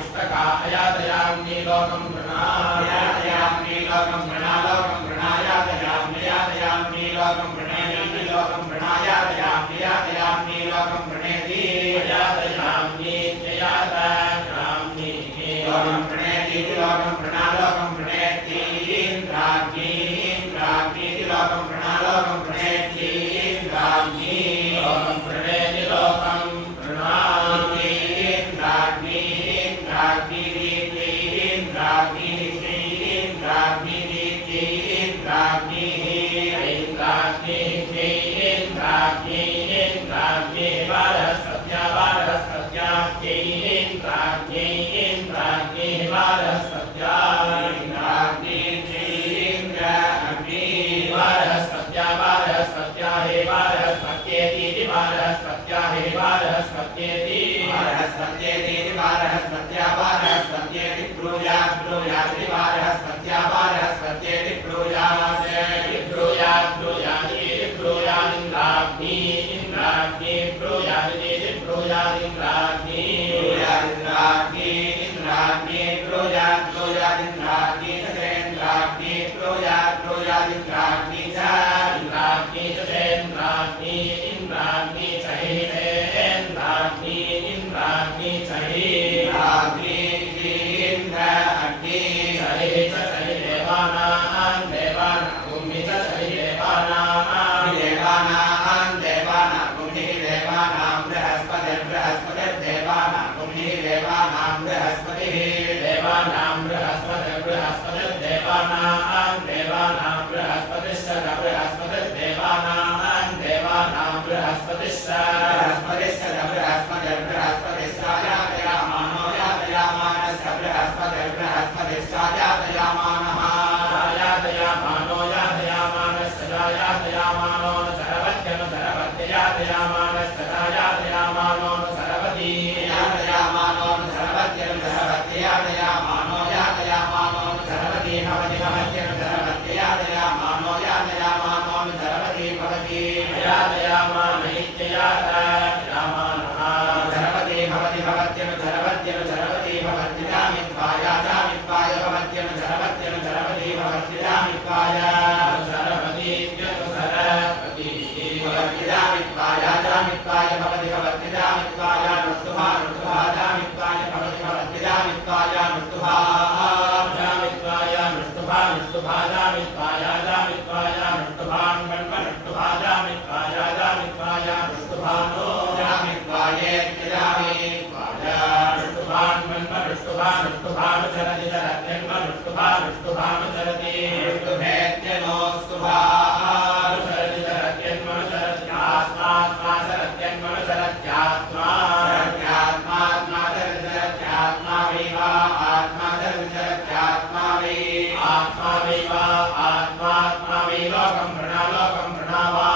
इष्टका अयातयामि लोकं प्रणायातयामि लोकं प्रणालोकं प्रणायातयामि यातयामि लोकं प्रणेति लोकं प्रणायातयामि यातयामि लोकं प्रणेति यातयामि यातयामि लोकं प्रणेति लोकं प्रणालोकं प्रणेति इंद्राग्नि इंद्राग्नि लोकं प्रणालोकं प्रणेति इंद्राग्नि लोकं प्रणेति लोकं प्रणाति इंद्राग्नि इंद्राग्नि इंद्राग्नि इंद्राग्नि इंद्राग्नि इंद्राग्नि इंद्राग्नि इंद्राग्नि वारसत्या वारसत्या इंद्राग्नि इंद्राग्नि वारसत्या इंद्राग्नि इंद्राग्नि वारसत्या वारसत्या हे वारसत्येति वारसत्या हे वारसत्येति वारसत्येति वारसत्या वारसत्येति ब्रूयात् ब्रूयाति वारसत्या वारसत्येति ब्रूयात् ब्रूयात् ब्रूयाति ब्रूयात् इंद्राग्नि इंद्राग्नि ब्रूयाति ब्रूयात् इंद्राग्नि ब्रूयात् इंद्राग्नि इंद्राग्नि ब्रूयात् ब्रूयात् इंद्राग्नि चेन्द्राग्नि ब्रूयात् ब्रूयात् इंद्राग्नि च इंद्राग्नि चेन्द्राग्नि इंद्राग्नि चेन्द्राग्नि इंद्राग्नि चेन्द्राग्नि इंद्राग्नि चहि च देवानां देवानां भूमि च देवानां देवानां देवानां भूमि देवानां बृहस्पतिर् बृहस्पतिर् देवानां भूमि देवानां बृहस्पतिः देवानां बृहस्पतिर् बृहस्पतिर् देवानां देवानां बृहस्पतिश्च बृहस्पतिर् देवानां देवानां बृहस्पतिश्च बृहस्पतिश्च बृहस्पतिर् बृहस्पतिश्च यातयामानो यातयामानश्च बृहस्पतिर् बृहस्पतिश्च यातयामानः यातयामानो यातयामानश्च यातयामानो सरवत्यनु सरवत्य यातयामानश्च यातयामानो सरवती यातयामानो सरवत्यनु सरवत्य यातयामानो यातयामानो सरवती भवति भवत्यनु सरवत्य यातयामानो यातयामानो सरवती भवति यातयामान इत्ययातयामानः सरवती भवति भवत्यनु सरवत्यनु सरवती भवत्यजामित्वाय जामित्वाय भवत्यनु सरवत्यनु सरवती भवत्यजामित्वाय सरवतीत्यनु सरवती भवत्यजामित्वाय जामित्वाय भवति भवत्यजामित्वाय ऋतुभा ऋतुभा जामित्वाय भवति भवत्यजामित्वाय ऋतुभा जामित्वाय ऋतुभा ऋतुभा जामित्वाय जामित्वाय ऋतुभान् मन्म ऋतुभा जामित्वाय जामित्वाय ऋतुभानो जामित्वायेत्यजामित्वाय ऋतुभान् मन्म ऋतुभान् ऋतुभानु चरति चरत्यन्म ऋतुभा ऋतुभानु चरति ऋतुभेत्यनोस्तुभा चरति चरत्यन्म चरत्यास्मात्मा चरत्यन्म चरत्यात्मा चरत्यात्मात्मा चरति चरत्यात्मा वैवा आत्मा चरति चरत्यात्मा वै आत्मा वैवा आत्मात्मा वै लोकं प्रणालोकं प्रणावा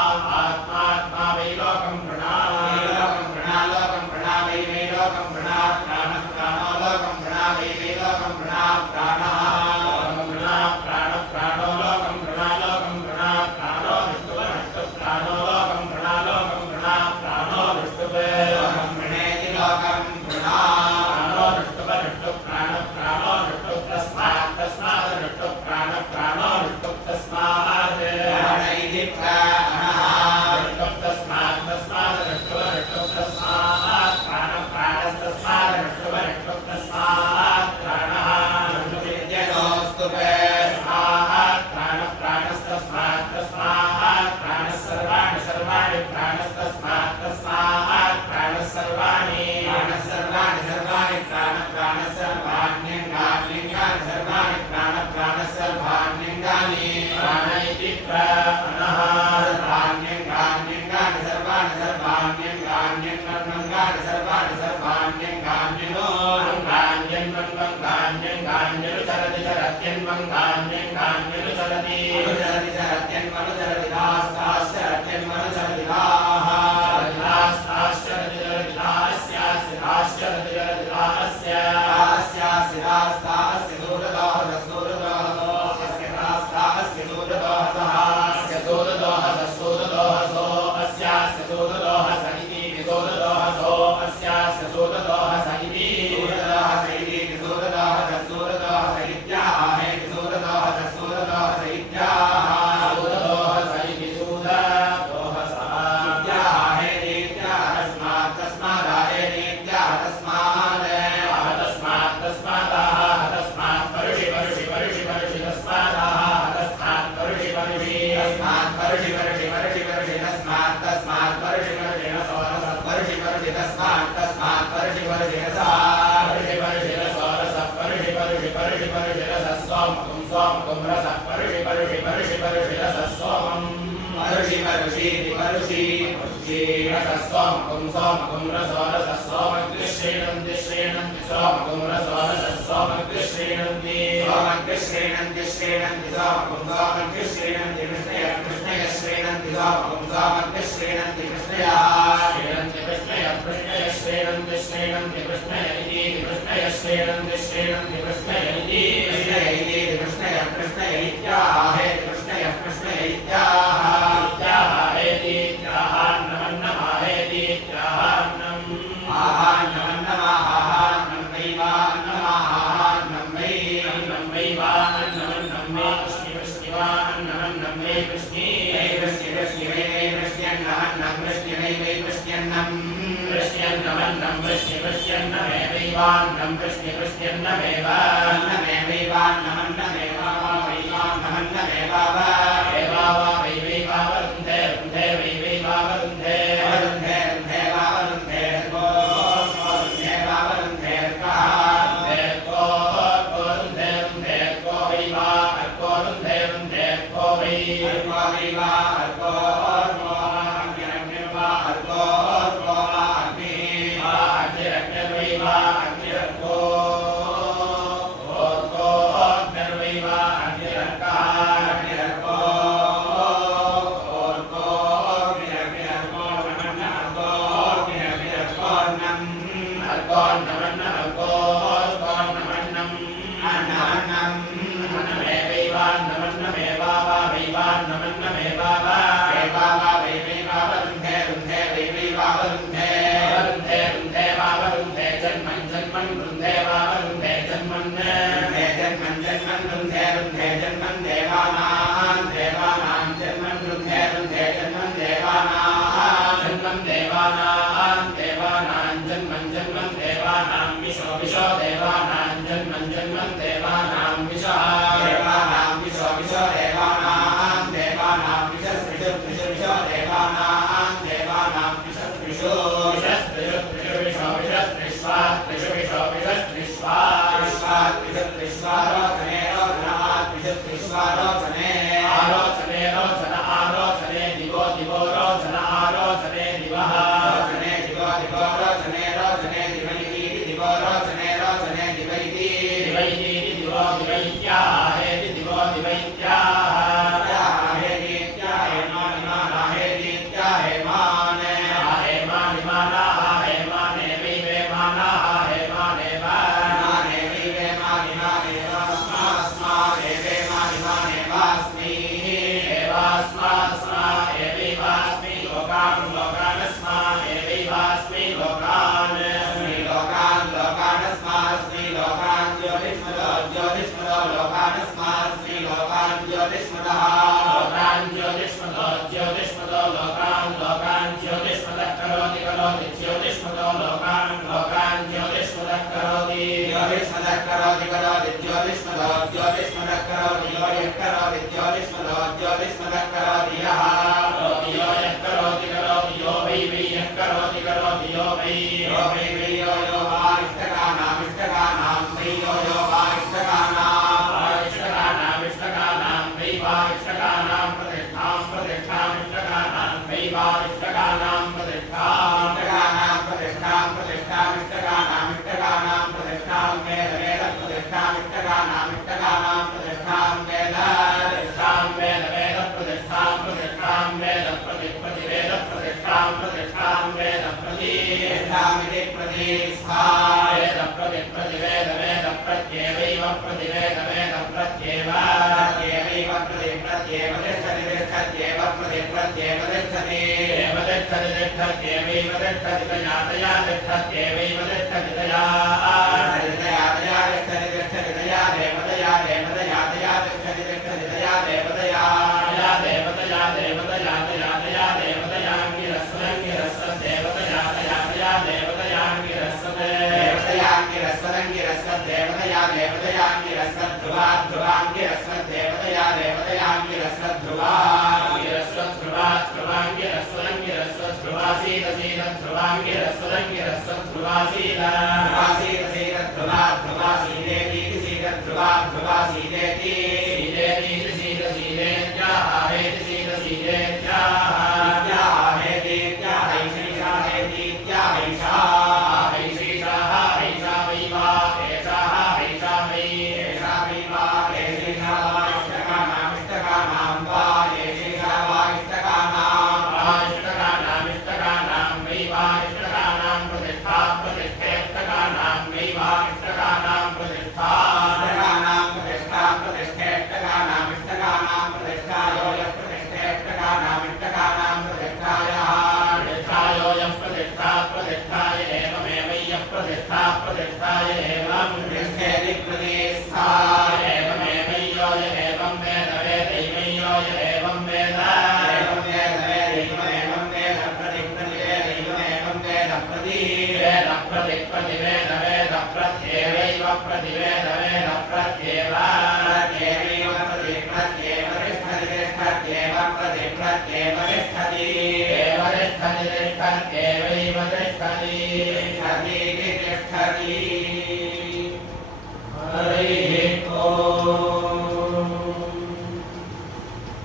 आत्मात्मा वै लोकं प्रणालोकं प्रणालोकं प्रणावै वै लोकं प्रणा प्राणः प्राणो लोकं प्रणावै वै लोकं प्रणा प्राणः लोकं प्रणा प्राणः प्राणो लोकं प्रणालोकं प्रणा प्राणो विष्णुः प्राणो लोकं प्रणालोकं प्रणा प्राणो विष्णुः लोकं प्रणेति लोकं प्रणा प्राणो विष्णुः प्राणः प्राणो विष्णुः तस्मात् तस्मात् विष्णुः प्राणः प्राणो विष्णुः तस्मात् प्राणैः प्राणः विष्णुः तस्मात् तस्मात् विष्णुः तस्मात् प्राणः प्राणस्तस्मात् विष्णुः तस्मात् प्राणः विष्णुविद्यनोऽस्तु तस्मात् प्राणः प्राणस्तस्मात् तस्मात् प्राणः सर्वाणि सर्वाणि प्राणस्तस्मात् तस्मात् प्राणः सर्वाणि प्राणः सर्वाणि सर्वाणि प्राणः प्राणः सर्वाण्यङ्गान्यङ्गानि सर्वाणि प्राणः प्राणः सर्वाण्यङ्गानि प्राण इति प्राणः सर्वाण्यङ्गान्यङ्गानि सर्वाणि सर्वाण्यङ्गान्यङ्गानि सर्वाणि सर्वाण्यङ्गान्यनो अङ्गान्यन्वङ्गान्यङ्गान्यनु चरति चरत्यन्वङ्गान्यङ्गान्यनु चरति चरति चरत्यन्वनु चरति दास्ताश्चरत्यन्वनु चरति दाः दास्ताश्चरति चरति दास्यास्य दाश्चरति चरति दास्य दास्यास्य दास्तास्य दूरदोहः सूरदोहस्य दास्तास्य दूरदोहः अस्य सूरदोहः सूरदोहसो अस्यास्य सूरदोहः इति सूरदोहसो अस्यास्य सूरदोहः इति सूरदोहः इति सोमकं सोमकं रसः परुषि परुषि परुषि परुषि रसः सोमम् परुषि परुषीति परुषि परुषि रसः सोमकं सोमकं रसो रसः सोमग्रिश्रीणन्ति श्रीणन्ति सोमकं रसो रसः सोमग्रिश्रीणन्ति सोमग्रिश्रीणन्ति श्रीणन्ति सोमकं सोमग्रिश्रीणन्ति कृष्णयः कृष्णयः श्रीणन्ति सोमकं सोमग्रिश्रीणन्ति कृष्णयः श्रीणन्ति कृष्णयः कृष्णयः श्रीणन्ति श्रीणन्ति कृष्णय इति कृष्णयः श्रीणन्ति श्रीणन्ति कृष्णय इति कृष्णयः कृष्णय इत्याह कृष्णयः कृष्णय इत्याह हेति नमन्नमाहेति आहान्नमन्नमाहान्नं वैवान्नमाहान्नं वैवान्नमन्नं मे कृष्णिवान्नमन्नं मे कृष्णि कृष्णि वै कृष्ण्यन्नमन्नं कृष्णि वै कृष्ण्यन्नं कृष्ण्यन्नमन्नं कृष्णि कृष्ण्यन्नमे वैवान्नं कृष्णि कृष्ण्यन्नमेव वैवान्नमन्नमेव वैवान्नमन्नमेव ध्रुवा सीदेति सीदेति सीदेत्याहेति सीदेत्याहेतीत्याहैषा हैषा हैषा वै वा एषा हैषा वै एषा वै वा एषा वा इष्टकानां वा एषा वा इष्टकानां वै वा इष्टकानां प्रतिष्ठा प्रतिष्ठेष्टकानां वै वा इष्टकानां प्रतिष्ठा प्रतिष्ठाय एवमेवैयः प्रतिष्ठाय एवं प्रतिष्ठेति प्रतिष्ठाय एवमेवैयो य एवं वेद वेदैवैयो य एवं वेद प्रतिवेद वेद प्रत्येवैव प्रतिवेद वेद प्रत्येव